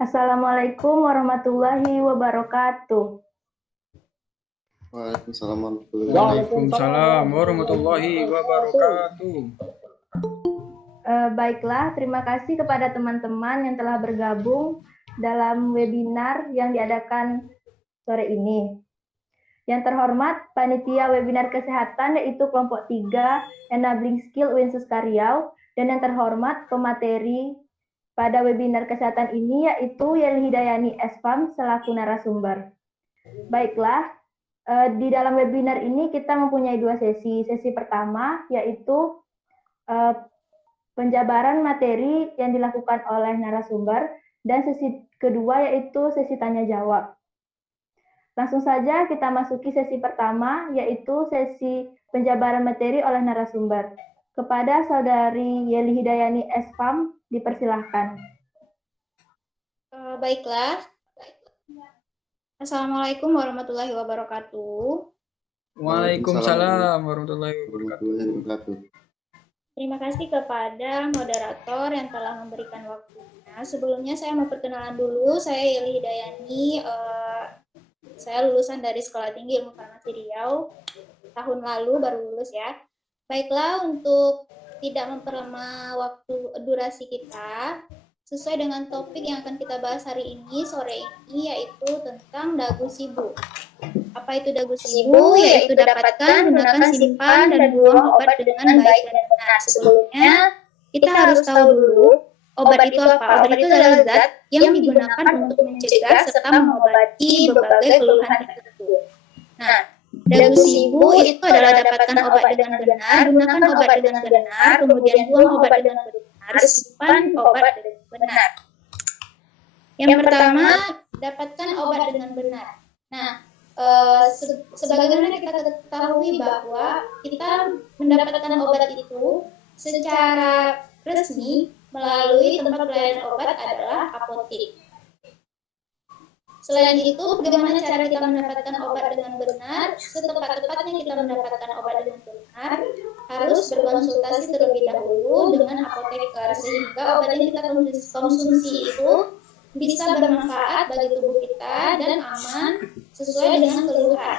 Assalamualaikum warahmatullahi wabarakatuh. Waalaikumsalam warahmatullahi wabarakatuh. Waalaikumsalam warahmatullahi wabarakatuh. Baiklah, terima kasih kepada teman-teman yang telah bergabung dalam webinar yang diadakan sore ini. Yang terhormat, Panitia Webinar Kesehatan yaitu kelompok 3, Enabling Skill UIN Suskaryau, dan yang terhormat pemateri pada webinar kesehatan ini yaitu Yeli Hidayani SPAM selaku narasumber. Baiklah, di dalam webinar ini kita mempunyai dua sesi. Sesi pertama yaitu penjabaran materi yang dilakukan oleh narasumber, dan sesi kedua yaitu sesi tanya jawab. Langsung saja kita masuki sesi pertama yaitu sesi penjabaran materi oleh narasumber. Kepada Saudari Yeli Hidayani SPAM, dipersilahkan. Baiklah. Assalamualaikum warahmatullahi wabarakatuh. Waalaikumsalam warahmatullahi wabarakatuh. Terima kasih kepada moderator yang telah memberikan waktunya. Sebelumnya saya mau perkenalan dulu, saya Yeli Hidayani. Saya lulusan dari Sekolah Tinggi Ilmu Farmasi Riau. Tahun lalu baru lulus ya. Baiklah, untuk tidak memperlama waktu durasi kita, sesuai dengan topik yang akan kita bahas hari ini, sore ini, yaitu tentang dagu sibu. Apa itu dagu sibu? Yaitu dapatkan, gunakan, simpan, dan buang obat dengan baik dan benar. Sebelumnya, kita harus tahu dulu, obat itu apa? Obat itu adalah zat yang digunakan untuk mencegah serta mengobati berbagai keluhan tertentu. Nah, dagu sibu itu adalah dapatkan obat dengan benar, gunakan obat dengan benar, kemudian buang obat dengan benar, simpan obat dengan benar. Yang pertama, dapatkan obat dengan benar. Nah, sebagaimana kita ketahui bahwa kita mendapatkan obat itu secara resmi melalui tempat pelayanan obat adalah apotek. Selain itu, bagaimana cara kita mendapatkan obat dengan benar? Setepat-tepatnya kita mendapatkan obat dengan benar, harus berkonsultasi terlebih dahulu dengan apoteker, sehingga obat yang kita konsumsi itu bisa bermanfaat bagi tubuh kita dan aman sesuai dengan keluhan.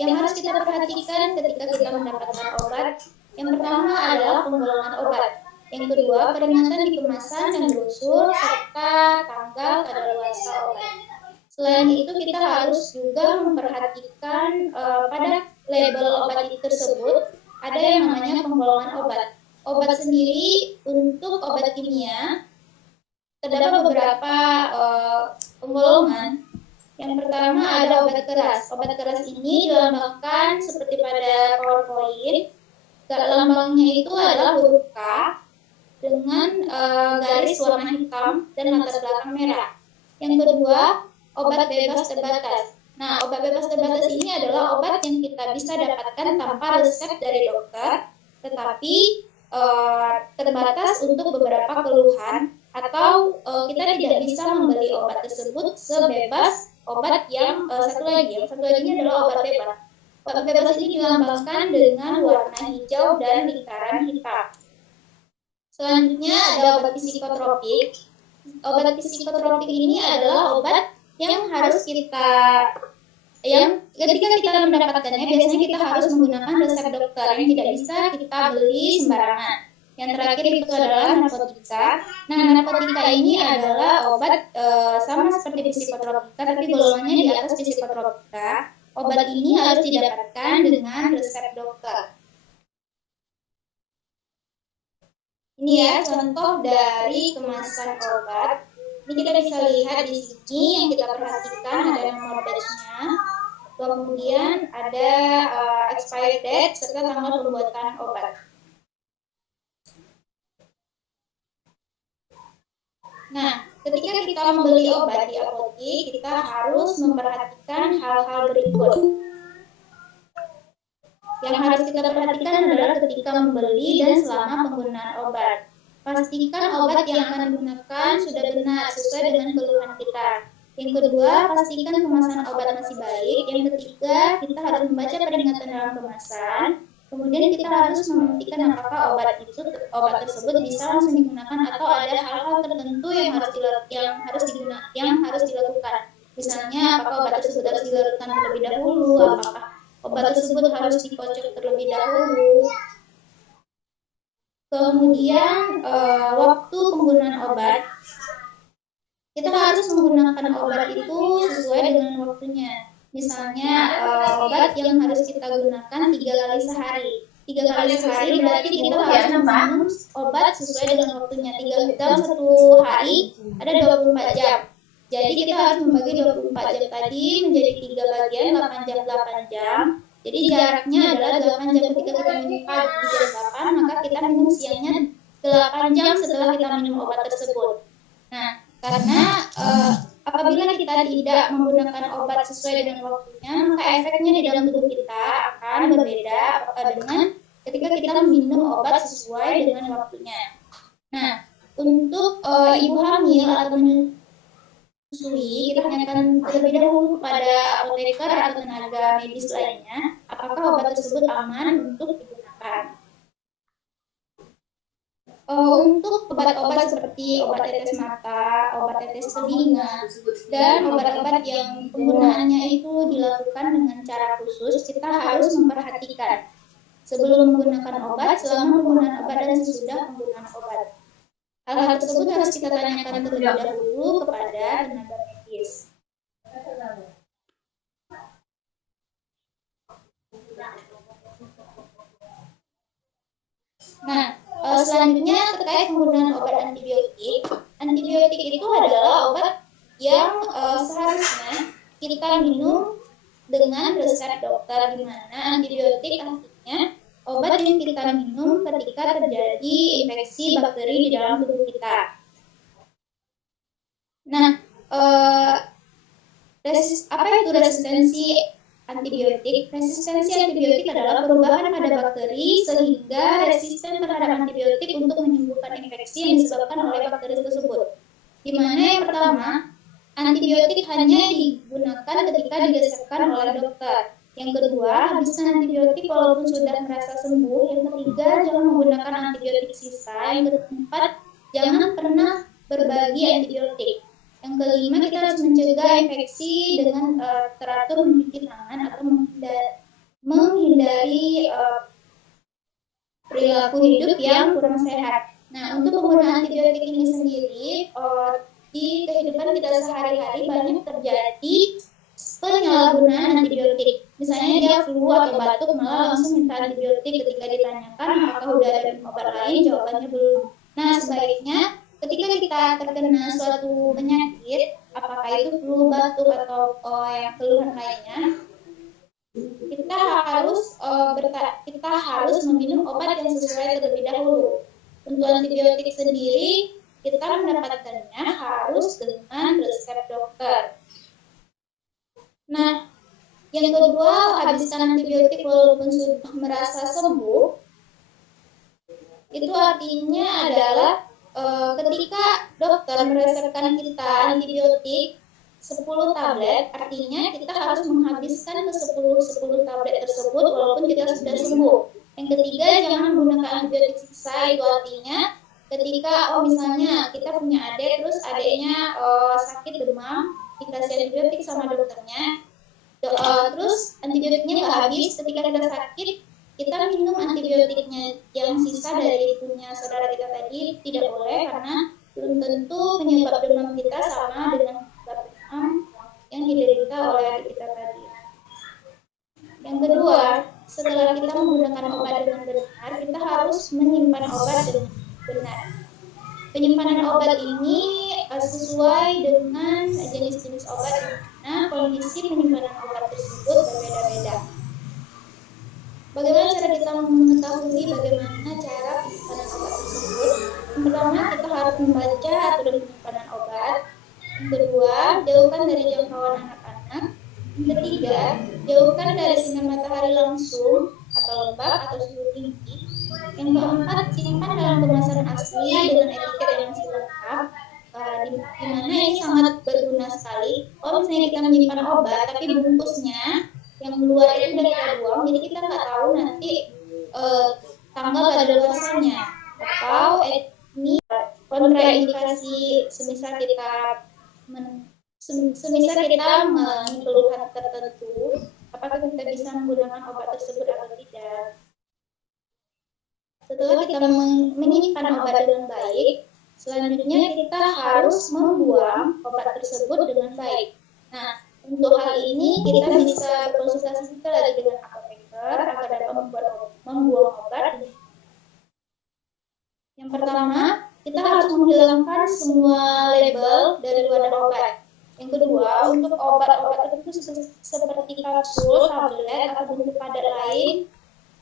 Yang harus kita perhatikan ketika kita mendapatkan obat, yang pertama adalah penggolongan obat. Yang kedua, peringatan di kemasan dan brosur, serta tanggal kadaluarsa obat. Selain itu, kita harus juga memperhatikan pada label obat itu tersebut ada yang namanya penggolongan obat. Obat sendiri untuk obat kimia terdapat beberapa penggolongan. Yang pertama ada obat keras. Obat keras ini dilambangkan seperti pada PowerPoint. Lambangnya itu adalah huruf K dengan garis warna hitam dan latar belakang merah. Yang kedua, obat bebas terbatas. Nah, obat bebas terbatas ini adalah obat yang kita bisa dapatkan tanpa resep dari dokter, tetapi terbatas untuk beberapa keluhan, atau kita tidak bisa membeli obat tersebut sebebas obat yang satu lagi. Yang satu lagi ini adalah obat bebas. Obat bebas ini dilambangkan dengan warna hijau dan lingkaran hitam. Selanjutnya ada obat psikotropik. Obat psikotropik ini adalah obat yang harus ketika kita mendapatkannya, biasanya kita harus menggunakan resep dokter yang tidak bisa kita beli sembarangan. Yang terakhir itu adalah narkotika. Nah, narkotika ini adalah obat sama seperti psikotropika, tapi golongannya di atas psikotropika. Obat ini harus didapatkan dengan resep dokter. Ini ya contoh dari kemasan obat. Ini kita bisa lihat di sini, yang kita perhatikan ada nomor batch-nya, kemudian ada expired date serta tanggal pembuatan obat. Nah, ketika kita membeli obat di apotek, kita harus memperhatikan hal-hal berikut. Yang harus kita perhatikan adalah ketika membeli dan selama penggunaan obat. Pastikan obat yang akan digunakan sudah benar sesuai dengan keluhan kita. Yang kedua, pastikan kemasan obat masih baik. Yang ketiga, kita harus membaca peringatan dalam kemasan. Kemudian kita harus memastikan apakah obat tersebut bisa langsung digunakan atau ada hal-hal tertentu yang harus dilakukan. Misalnya apakah obat tersebut harus dilarutkan terlebih dahulu, apakah obat tersebut harus dikocok terlebih dahulu. Kemudian waktu penggunaan obat, kita harus menggunakan obat itu sesuai dengan waktunya. Misalnya obat yang harus kita gunakan 3 kali sehari. 3 kali sehari berarti kita harus minum obat sesuai dengan waktunya. Dalam satu hari ada 24 jam. Jadi kita harus membagi 24 jam tadi menjadi 3 bagian, 8 jam, 8 jam. Jadi jaraknya adalah 8 jam ketika kita minum pagi jam 8, maka kita minum siangnya 8 jam setelah kita minum obat tersebut. Nah, karena apabila kita tidak menggunakan obat sesuai dengan waktunya, maka efeknya di dalam tubuh kita akan berbeda dengan ketika kita minum obat sesuai dengan waktunya. Nah, untuk ibu hamil atau menyusui, kita tanyakan terlebih dahulu pada apoteker atau tenaga medis lainnya, apakah obat tersebut aman untuk digunakan. Untuk obat-obat seperti obat tetes mata, obat tetes telinga, dan obat-obat yang penggunaannya itu dilakukan dengan cara khusus, kita harus memperhatikan sebelum menggunakan obat, selama penggunaan obat, dan sesudah penggunaan obat. Hal-hal tersebut harus kita tanyakan terlebih dahulu kepada tenaga medis. Nah, selanjutnya terkait penggunaan obat antibiotik. Antibiotik itu adalah obat yang seharusnya kita minum dengan resep dokter, di mana antibiotik artinya obat yang kita minum ketika terjadi infeksi bakteri di dalam tubuh kita. Nah, apa itu resistensi antibiotik? Resistensi antibiotik adalah perubahan pada bakteri sehingga resisten terhadap antibiotik untuk menyembuhkan infeksi yang disebabkan oleh bakteri tersebut. Di mana yang pertama, antibiotik hanya digunakan ketika diresepkan oleh dokter. Yang kedua, habiskan antibiotik walaupun sudah merasa sembuh. Yang ketiga, jangan menggunakan antibiotik sisa. Yang keempat, jangan pernah berbagi antibiotik. Yang kelima, kita harus mencegah infeksi dengan teratur mencuci tangan atau menghindari perilaku hidup yang kurang sehat. Nah, untuk penggunaan antibiotik ini sendiri, di kehidupan kita sehari-hari banyak terjadi penyalahgunaan antibiotik. Misalnya dia flu atau batuk malah langsung minta antibiotik ketika ditanyakan apakah udah ada obat lain, jawabannya belum. Nah, sebaiknya ketika kita terkena suatu penyakit, apakah itu flu, batuk, atau yang keluhan lainnya, kita harus meminum obat yang sesuai terlebih dahulu. Untuk antibiotik sendiri, kita mendapatkannya harus dengan resep dokter. Nah, yang kedua, habiskan antibiotik walaupun sudah merasa sembuh. Itu artinya adalah ketika dokter meresepkan kita antibiotik 10 tablet, artinya kita harus menghabiskan ke 10 tablet tersebut walaupun kita sudah sembuh. Yang ketiga, jangan menggunakan antibiotik sisa. Itu artinya ketika misalnya kita punya adik, terus adiknya sakit demam, dikasih antibiotik sama dokternya, terus antibiotiknya nggak habis. Ketika kita sakit, kita minum antibiotiknya yang sisa dari punya saudara kita tadi tidak boleh, karena belum tentu penyebab demam kita sama dengan penyebab demam yang diderita oleh adik kita tadi. Yang kedua, setelah kita menggunakan obat dengan benar, kita harus menyimpan obat dengan benar. Penyimpanan obat ini sesuai dengan jenis-jenis obat, nah kondisi penyimpanan obat tersebut berbeda-beda. Bagaimana cara kita mengetahui bagaimana cara penyimpanan obat tersebut? Yang pertama, kita harus membaca aturan penyimpanan obat. Yang kedua, jauhkan dari jangkauan anak-anak. Yang ketiga, jauhkan dari sinar matahari langsung atau lembab atau suhu tinggi. Yang keempat, simpan dalam kemasan asli dengan etiket yang masih lengkap. Di mana ini sangat berguna sekali. Kalau misalnya kita menyimpan obat tapi bungkusnya yang luar itu udah kita buang, jadi kita nggak tahu nanti kontraindikasi semisal kita mengalami keluhan tertentu, apakah kita bisa menggunakan obat tersebut atau tidak. Setelah kita menyimpan obat dengan baik, selanjutnya kita harus membuang obat tersebut dengan baik. Nah, untuk hal ini kita bisa berkonsultasi juga lagi dengan apoteker agar dapat membuang obat. Yang pertama, kita harus menghilangkan semua label dari wadah obat. Yang kedua, untuk obat-obat tertentu seperti kapsul, tablet, atau bentuk padat lain,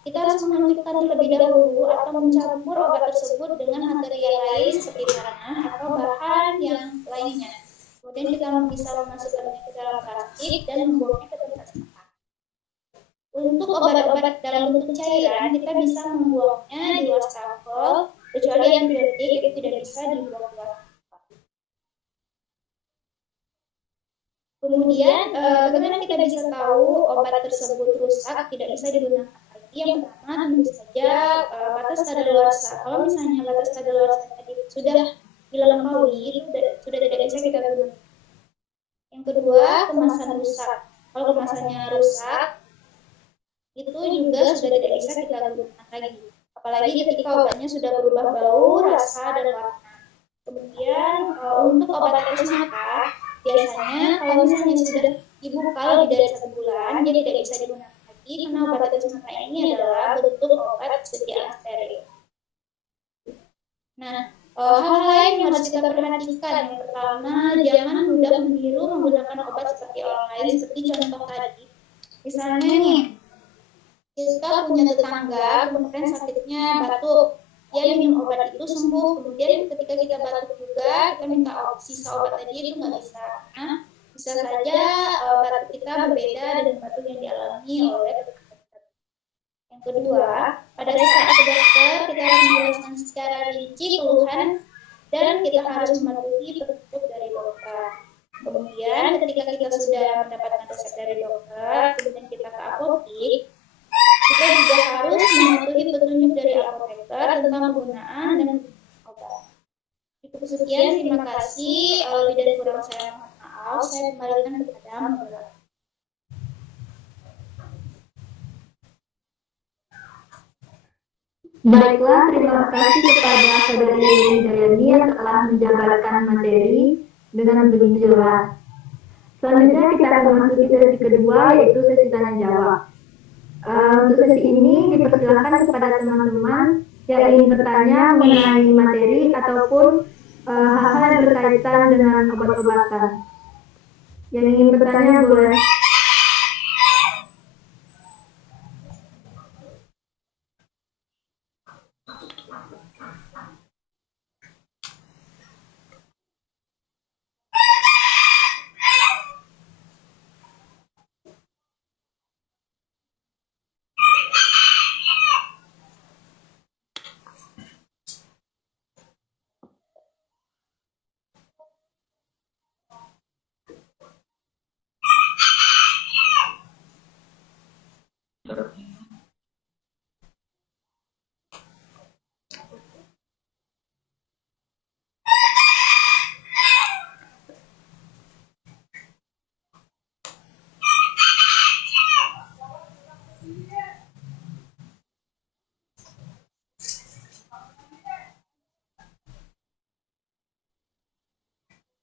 kita harus menentukan terlebih dahulu atau mencampur obat tersebut dengan material lain seperti tanah atau bahan yang lainnya. Kemudian kita bisa memasukkannya ke dalam plastik dan membuangnya ke tempat sampah. Untuk obat-obat dalam bentuk cairan, kita bisa membuangnya di wastafel, kecuali antibiotik itu tidak bisa dibuang di wastafel. Kemudian, bagaimana kita bisa tahu obat tersebut rusak, tidak bisa digunakan? Yang pertama, tentu saja batas kadaluarsa. Kalau misalnya batas kadaluarsa tadi sudah dilampaui, itu sudah tidak bisa kita gunakan. Yang kedua, kemasan rusak. Kalau kemasannya rusak, itu juga sudah tidak bisa kita gunakan lagi. Apalagi ketika obatnya sudah berubah bau, rasa, dan warna. Kemudian, untuk obat tetes mata, biasanya kalau misalnya sudah dibuka lebih dari 1 bulan, jadi tidak bisa digunakan. Karena obat tetes mata ini adalah bentuk obat sediaan steril. Nah, hal-hal lain yang harus kita perhatikan. Yang pertama, jangan mudah meniru menggunakan obat seperti orang lain, seperti contoh tadi. Misalnya nih, kita punya tetangga, kemudian sakitnya batuk. Dia minum obat itu sembuh, kemudian ketika kita batuk juga, kita minta sisa obat tadi itu nggak bisa. Nah, bisa saja batuk kita berbeda dengan batuk yang dialami oleh tetangga. Yang kedua, pada saat ke dokter kita harus menjelaskan secara rinci keluhan dan kita harus mematuhi petunjuk dari dokter. Kemudian ketika kita sudah mendapatkan resep dari dokter, kemudian kita ke apotek, kita juga harus mematuhi petunjuk dari apoteker tentang penggunaan dan obat. Cukup sekian, terima kasih. Lebih dan kurang saya mohon maaf. Saya kembalikan kepada moderator. Baiklah, terima kasih kepada Saudari Hidayani yang telah menjabarkan materi dengan begitu jelas. Selanjutnya kita akan memasuki sesi kedua, yaitu sesi tanya jawab. Untuk sesi ini dipersilakan kepada teman-teman yang ingin bertanya mengenai materi ataupun hal-hal yang berkaitan dengan obat-obatan. Yang ingin bertanya boleh.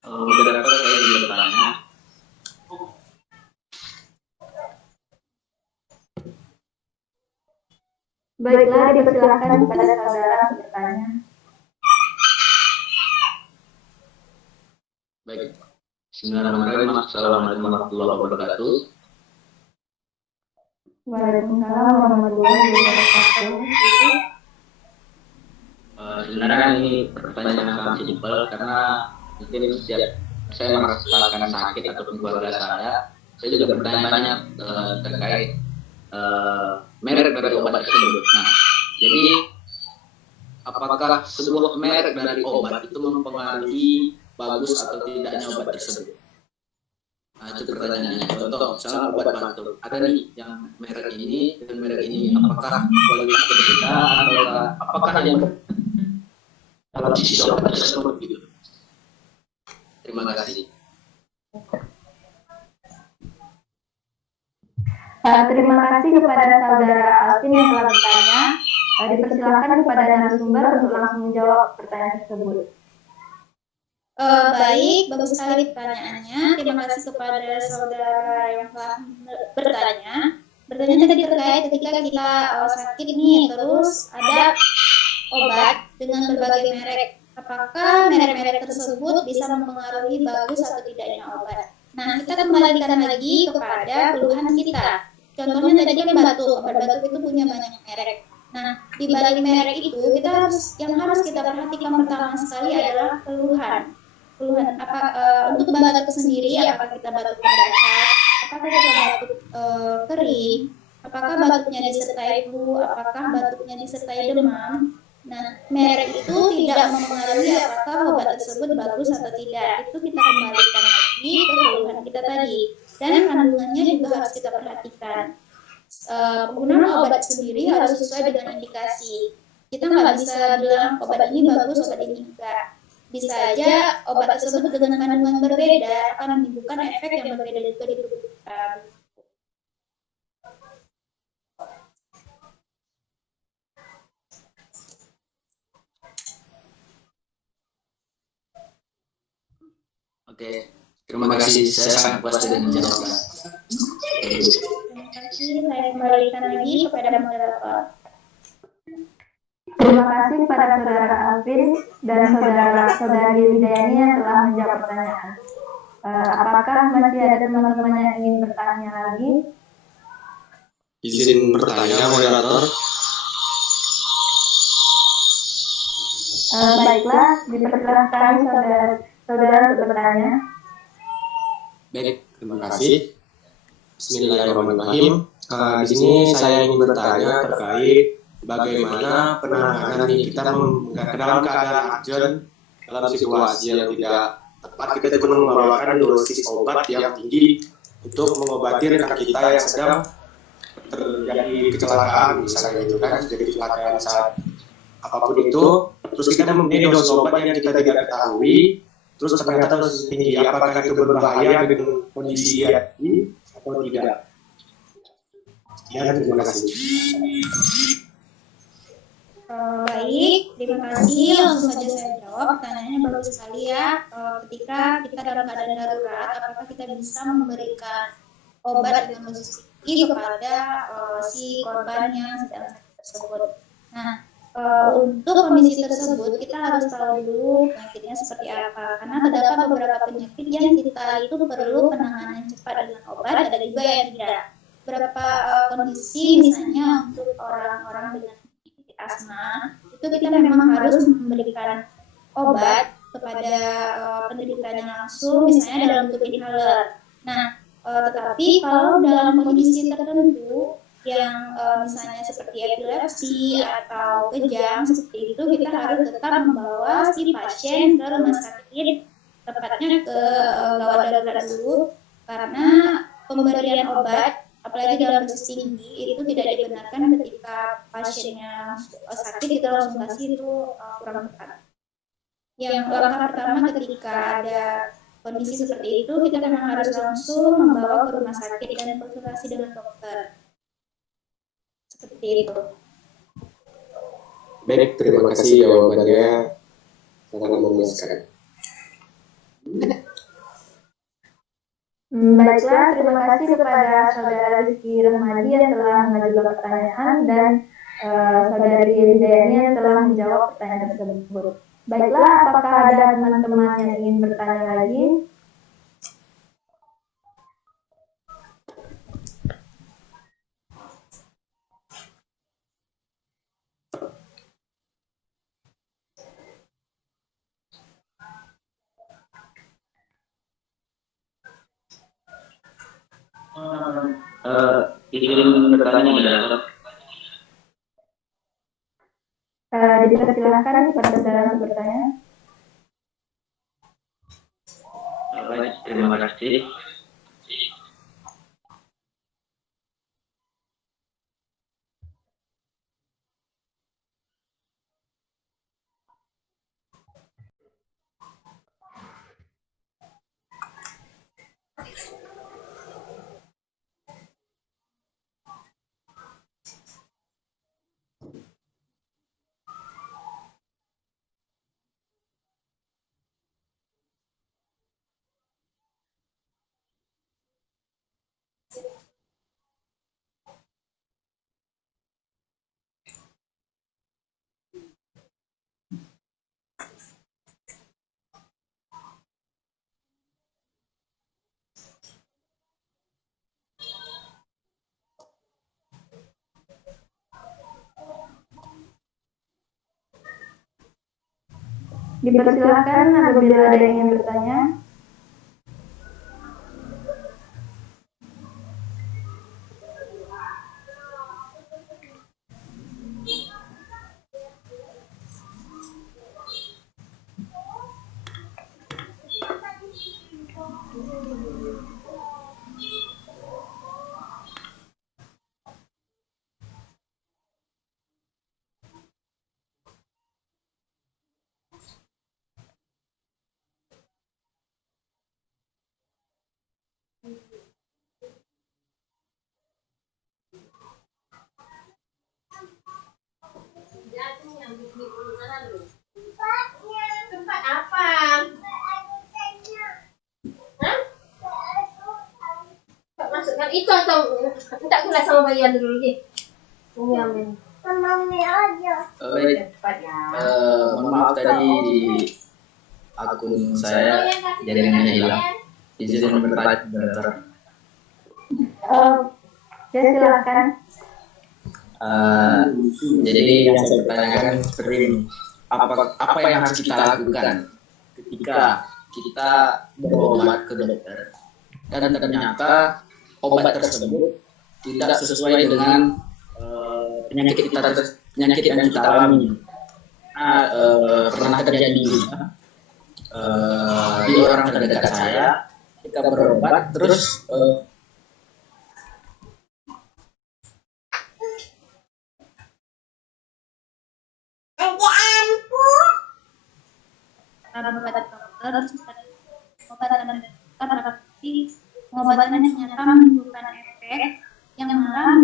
Moderator, saya ingin bertanya. Baiklah, dipersilakan kepada saudara untuk bertanya. Baik. Bismillahirrahmanirrahim. Assalamualaikum warahmatullahi wabarakatuh. Waalaikumsalam warahmatullahi wabarakatuh. Sebenarnya ini pertanyaan yang sangat simpel karena mungkin setiap saya merasakan sakit ataupun keluarga saya juga bertanya-tanya terkait merek dari obat tersebut. Nah, jadi apakah sebuah merek dari obat itu mempengaruhi bagus atau tidaknya obat tersebut? Nah, itu pertanyaannya. Contoh, misalnya obat batuk, ada nih yang merek ini dan merek ini, apakah kualitas berbeda atau apakah yang dalam sisi obat tersebut gitu. Terima kasih. Terima kasih kepada saudara Alvin yang telah bertanya. Dipersilakan kepada narasumber untuk langsung menjawab pertanyaan tersebut. Baik, bagus sekali pertanyaannya. Terima kasih kepada saudara yang telah bertanya. Bertanya tadi terkait ketika kita sakit nih, terus ada obat dengan berbagai merek. Apakah merek-merek tersebut bisa mempengaruhi bagus atau tidaknya obat? Nah, kita kembalikan lagi kepada keluhan kita. Contohnya tadi kan batuk, obat batuk itu punya banyak merek. Nah, di balik merek itu yang harus kita perhatikan pertama sekali adalah keluhan. Untuk batuk sendiri, apakah kita batuk berdahak, apakah kita batuk kering, apakah batuknya disertai flu, apakah batuknya disertai demam. Nah, merek itu tidak mempengaruhi apakah obat tersebut bagus atau tidak. Itu kita kembalikan lagi ke keluhan kita tadi. Dan kandungannya juga harus kita perhatikan. Penggunaan obat sendiri harus sesuai dengan indikasi. Kita nggak bisa bilang obat ini bagus, obat ini enggak. Bisa aja obat tersebut dengan kandungan berbeda akan menimbulkan efek yang berbeda juga di tubuh kita. Oke, terima kasih. Saya sangat puas dengan jawaban. Terima kasih. Saya kembalikan lagi kepada moderator. Terima kasih kepada saudara Alvin dan saudari Lidayani yang telah menjawab pertanyaan. Apakah masih ada teman-teman yang ingin bertanya lagi? Izin bertanya, moderator. Baiklah, dipersilahkan saudara untuk bertanya. Baik, terima kasih. Bismillahirrahmanirrahim. Di sini saya ingin bertanya terkait bagaimana penanganan kita dalam keadaan urgent, dalam situasi yang tidak tepat, kita juga membawakan dosis obat yang tinggi untuk mengobati rekan kita yang sedang terjadi kecelakaan, misalnya itu kan terjadi kecelakaan saat apapun itu, terus kita mempunyai dosis obat yang kita tidak ketahui, terus ternyata dosis tinggi, apakah itu berbahaya dengan kondisi dia atau tidak? Ya, terima kasih. Baik, terima kasih. Langsung saja saya jawab. Pertanyaannya bagus sekali ya. Ketika kita dalam keadaan darurat, apakah kita bisa memberikan obat dengan dosis tinggi kepada si korban yang sedang sakit tersebut? Nah, untuk kondisi tersebut kita harus tahu dulu penyakitnya seperti apa. Karena terdapat beberapa penyakit yang kita itu perlu penanganan cepat dengan obat, ada juga yang tidak. Beberapa kondisi misalnya untuk orang-orang dengan asma itu kita memang harus memberikan obat kepada penderitanya langsung, misalnya dalam bentuk inhaler. Nah, tetapi kalau dalam kondisi tertentu yang misalnya seperti epilepsi atau kejang seperti itu, kita harus tetap membawa si pasien ke rumah sakit, tepatnya ke gawat darurat dulu, karena pemberian obat apalagi dalam dosis tinggi itu tidak dibenarkan ketika pasiennya sakit kita langsung kasih, itu kurang tepat. Yang langkah pertama ketika ada kondisi seperti itu, kita memang harus langsung membawa ke rumah sakit dan konsultasi dengan dokter. Seperti itu. Baik, terima kasih jawabannya sangat memuaskan. Baiklah, terima kasih kepada saudara Rizky Rahmadi yang telah mengajukan pertanyaan dan saudari Lidayani yang telah menjawab pertanyaan tersebut. Baiklah, apakah ada teman-teman yang ingin bertanya lagi? Izin bertanya, moderator. Dipersilahkan kepada saudara untuk bertanya. Baik, terima kasih. Dipersilahkan apabila ada yang ingin bertanya. Tempat apa? Hah? Tak masukkan itu atau minta gula sama bayan dulu lagi. Yamin. Mami aja. Baik, mohon maaf tadi di akun saya jaringannya hilang. Izin bertanya. Ya silakan. Jadi yang saya pertanyakan seperti ini, apa yang harus kita lakukan ketika kita berobat ke dokter dan ternyata obat tersebut tidak sesuai dengan penyakit yang kita alami. Pernah terjadi juga di orang terdekat saya ketika berobat terus pengobatan ternyata menimbulkan efek yang malah